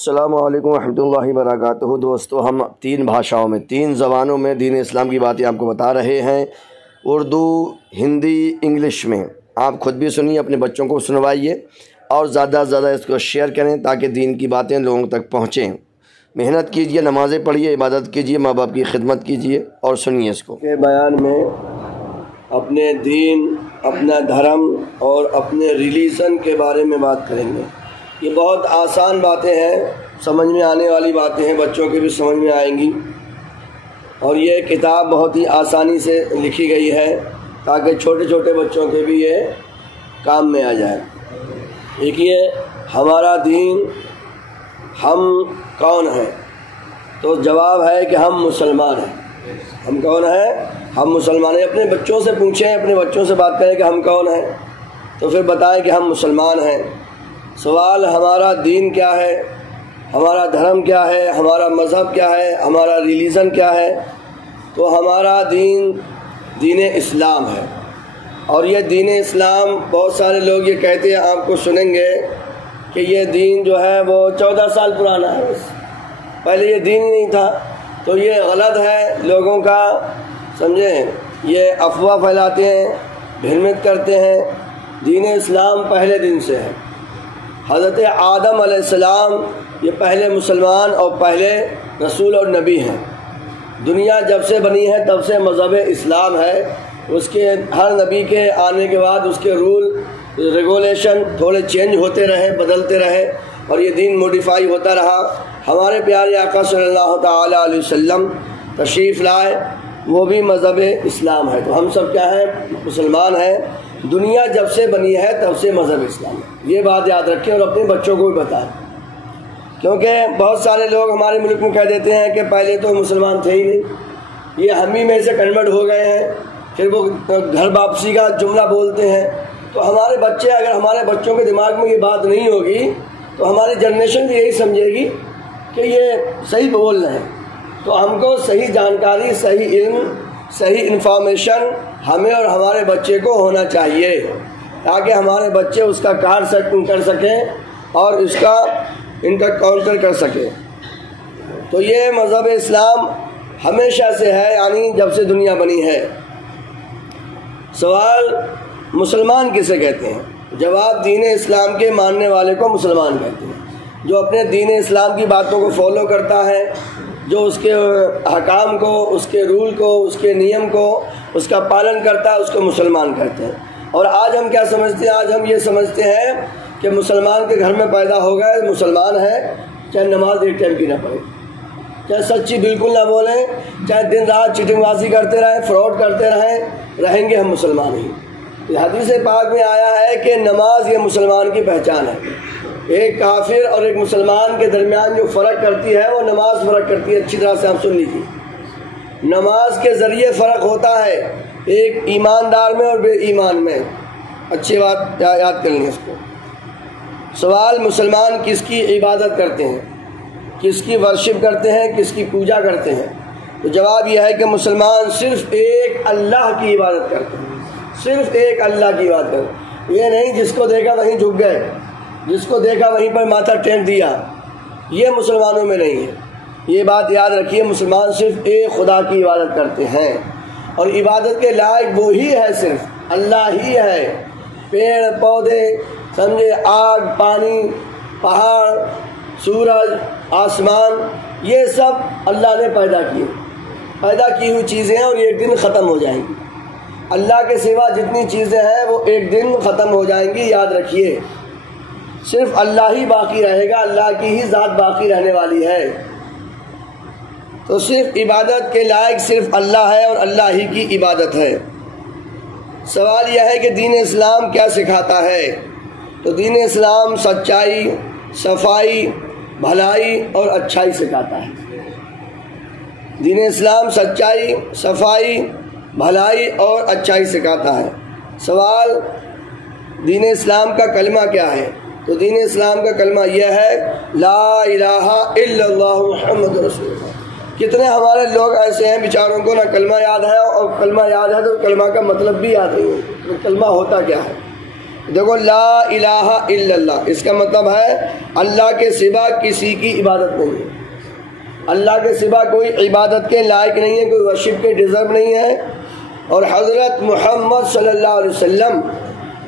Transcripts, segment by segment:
السلام علیکم ورحمۃ اللہ وبرکاتہ۔ دوستو، ہم 3 بھاشاؤں میں 3 زبانوں میں دین اسلام کی باتیں آپ کو بتا رہے ہیں، اردو، ہندی، انگلش میں۔ آپ خود بھی سنیے، اپنے بچوں کو سنوائیے اور زیادہ سے زیادہ اس کو شیئر کریں تاکہ دین کی باتیں لوگوں تک پہنچیں۔ محنت کیجیے، نمازیں پڑھیے، عبادت کیجیے، ماں باپ کی خدمت کیجیے اور سنیے اس کو۔ کے بیان میں اپنے دین، اپنا دھرم اور اپنے ریلیجن کے بارے میں بات کریں گے۔ یہ بہت آسان باتیں ہیں، سمجھ میں آنے والی باتیں ہیں، بچوں کے بھی سمجھ میں آئیں گی، اور یہ کتاب بہت ہی آسانی سے لکھی گئی ہے تاکہ چھوٹے چھوٹے بچوں کے بھی یہ کام میں آ جائے۔ دیکھیے، ہمارا دین، ہم کون ہیں؟ تو جواب ہے کہ ہم مسلمان ہیں۔ ہم کون ہیں؟ ہم مسلمان ہیں۔ اپنے بچوں سے پوچھیں، اپنے بچوں سے بات کریں کہ ہم کون ہیں، تو پھر بتائیں کہ ہم مسلمان ہیں۔ سوال ہمارا دین کیا ہے، ہمارا دھرم کیا ہے، ہمارا مذہب کیا ہے، ہمارا ریلیجن کیا ہے؟ تو ہمارا دین دین اسلام ہے، اور یہ دین اسلام بہت سارے لوگ یہ کہتے ہیں، آپ کو سنیں گے کہ یہ دین جو ہے وہ 14 سال پرانا ہے، پہلے یہ دین ہی نہیں تھا۔ تو یہ غلط ہے لوگوں کا، سمجھیں، یہ افواہ پھیلاتے ہیں، بھرمت کرتے ہیں۔ دین اسلام پہلے دن سے ہے۔ حضرت آدم علیہ السلام یہ پہلے مسلمان اور پہلے رسول اور نبی ہیں۔ دنیا جب سے بنی ہے تب سے مذہب اسلام ہے۔ اس کے ہر نبی کے آنے کے بعد اس کے رول ریگولیشن تھوڑے چینج ہوتے رہے، بدلتے رہے، اور یہ دین موڈیفائی ہوتا رہا۔ ہمارے پیارے آقا صلی اللہ تعالیٰ علیہ وسلم تشریف لائے، وہ بھی مذہب اسلام ہے۔ تو ہم سب کیا ہیں؟ مسلمان ہیں۔ دنیا جب سے بنی ہے تب سے مذہب اسلام ہے، یہ بات یاد رکھیں اور اپنے بچوں کو بھی بتائیں، کیونکہ بہت سارے لوگ ہمارے ملک میں کہہ دیتے ہیں کہ پہلے تو مسلمان تھے ہی نہیں، یہ ہم ہی میں سے کنورٹ ہو گئے ہیں، پھر وہ گھر واپسی کا جملہ بولتے ہیں۔ تو ہمارے بچے، اگر ہمارے بچوں کے دماغ میں یہ بات نہیں ہوگی تو ہماری جنریشن بھی یہی سمجھے گی کہ یہ صحیح بول رہے ہیں۔ تو ہم کو صحیح جانکاری، صحیح علم، صحیح انفارمیشن ہمیں اور ہمارے بچے کو ہونا چاہیے تاکہ ہمارے بچے اس کا کر سکیں اور اس کا کاؤنٹر کر سکیں۔ تو یہ مذہب اسلام ہمیشہ سے ہے، یعنی جب سے دنیا بنی ہے۔ سوال، مسلمان کسے کہتے ہیں؟ جواب، دین اسلام کے ماننے والے کو مسلمان کہتے ہیں۔ جو اپنے دین اسلام کی باتوں کو فالو کرتا ہے، جو اس کے حکام کو، اس کے رول کو، اس کے نیم کو، اس کا پالن کرتا ہے، اس کو مسلمان کہتے ہیں۔ اور آج ہم کیا سمجھتے ہیں؟ آج ہم یہ سمجھتے ہیں کہ مسلمان کے گھر میں پیدا ہو گئے، مسلمان ہے، چاہے نماز ایک ٹائم کی نہ پڑھے، چاہے سچی بالکل نہ بولیں، چاہے دن رات چیٹنگ بازی کرتے رہیں، فراڈ کرتے رہیں گے، ہم مسلمان ہی۔ یہ حدیث پاک میں آیا ہے کہ نماز یہ مسلمان کی پہچان ہے۔ ایک کافر اور ایک مسلمان کے درمیان جو فرق کرتی ہے وہ نماز فرق کرتی ہے۔ اچھی طرح سے آپ سن لیجیے، نماز کے ذریعے فرق ہوتا ہے ایک ایماندار میں اور بے ایمان میں۔ اچھی بات یاد کر لیں اس کو۔ سوال، مسلمان کس کی عبادت کرتے ہیں، کس کی ورشپ کرتے ہیں، کس کی پوجا کرتے ہیں؟ تو جواب یہ ہے کہ مسلمان صرف ایک اللہ کی عبادت کرتے ہیں، صرف ایک اللہ کی عبادت کرتے ہیں۔ یہ نہیں جس کو دیکھا وہیں جھک گئے، جس کو دیکھا وہیں پر ماتھا ٹیک دیا، یہ مسلمانوں میں نہیں ہے۔ یہ بات یاد رکھیے، مسلمان صرف ایک خدا کی عبادت کرتے ہیں، اور عبادت کے لائق وہی ہے، صرف اللہ ہی ہے۔ پیڑ پودے، سمجھے، آگ، پانی، پہاڑ، سورج، آسمان، یہ سب اللہ نے پیدا کی ہوئی چیزیں ہیں، اور یہ ایک دن ختم ہو جائیں گی۔ اللہ کے سوا جتنی چیزیں ہیں وہ ایک دن ختم ہو جائیں گی، یاد رکھیے۔ صرف اللہ ہی باقی رہے گا، اللہ کی ہی ذات باقی رہنے والی ہے۔ تو صرف عبادت کے لائق صرف اللہ ہے، اور اللہ ہی کی عبادت ہے۔ سوال یہ ہے کہ دین اسلام کیا سکھاتا ہے؟ تو دین اسلام سچائی، صفائی، بھلائی اور اچھائی سکھاتا ہے۔ دین اسلام سچائی، صفائی، بھلائی اور اچھائی سکھاتا ہے۔ سوال، دین اسلام کا کلمہ کیا ہے؟ تو دین اسلام کا کلمہ یہ ہے، لا الہ الا اللہ محمد رسول اللہ۔ کتنے ہمارے لوگ ایسے ہیں بیچاروں کو نہ کلمہ یاد ہے، اور کلمہ یاد ہے تو کلمہ کا مطلب بھی یاد نہیں ہے، کلمہ ہوتا کیا ہے۔ دیکھو لا الہ الا اللہ اس کا مطلب ہے اللہ کے سوا کسی کی عبادت نہیں ہے، اللہ کے سوا کوئی عبادت کے لائق نہیں ہے، کوئی ورشپ کے ڈیزرو نہیں ہے، اور حضرت محمد صلی اللہ علیہ وسلم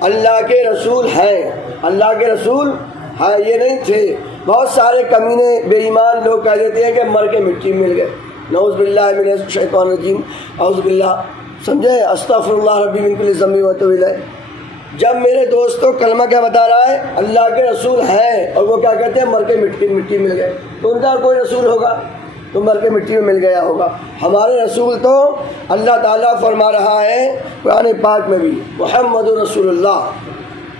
اللہ کے رسول ہیں، اللہ کے رسول ہیں، یہ نہیں تھے۔ بہت سارے کمینے بے ایمان لوگ کہہ دیتے ہیں کہ مر کے مٹی مل گئے، نعوذ باللہ من الشیطان الرجیم، اعوذ باللہ، سمجھے، استغفر اللہ ربی من کل ذنب واتوب الیہ۔ جب میرے دوستوں کلمہ کیا بتا رہا ہے، اللہ کے رسول ہیں، اور وہ کیا کہتے ہیں مر کے مٹی مل گئے، تو ان کا کوئی رسول ہوگا تو مر کے مٹی میں مل گیا ہوگا۔ ہمارے رسول تو اللہ تعالیٰ فرما رہا ہے قرآن پاک میں بھی محمد رسول اللہ،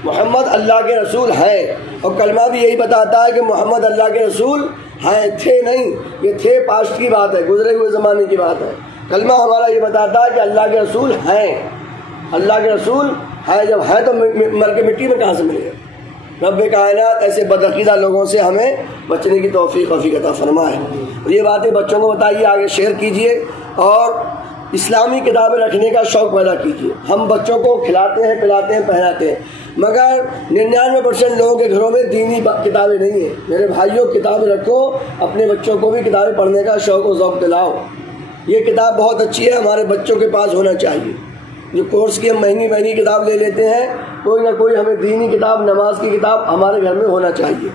محمد اللہ کے رسول ہیں، اور کلمہ بھی یہی بتاتا ہے کہ محمد اللہ کے رسول ہیں، تھے نہیں، یہ تھے پاسٹ کی بات ہے، گزرے ہوئے زمانے کی بات ہے۔ کلمہ ہمارا یہ بتاتا ہے کہ اللہ کے رسول ہیں، اللہ کے رسول ہے، جب ہے تو مر کے مٹی میں کہاں سے ملے گا؟ رب کائنات ایسے بدعقیدہ لوگوں سے ہمیں بچنے کی توفیق عطا فرمائے، اور یہ باتیں بچوں کو بتائیے، آگے شیئر کیجیے، اور اسلامی کتابیں رکھنے کا شوق پیدا کیجیے۔ ہم بچوں کو کھلاتے ہیں، پلاتے ہیں، پہناتے ہیں، مگر 99% لوگوں کے گھروں میں دینی کتابیں نہیں ہیں۔ میرے بھائیوں، کتابیں رکھو، اپنے بچوں کو بھی کتابیں پڑھنے کا شوق و ذوق دلاؤ۔ یہ کتاب بہت اچھی ہے، ہمارے بچوں کے پاس ہونا چاہیے۔ جو کورس کی ہم مہنگی کتاب لے لیتے ہیں، کوئی نہ کوئی ہمیں دینی کتاب، نماز کی کتاب ہمارے گھر میں ہونا چاہیے۔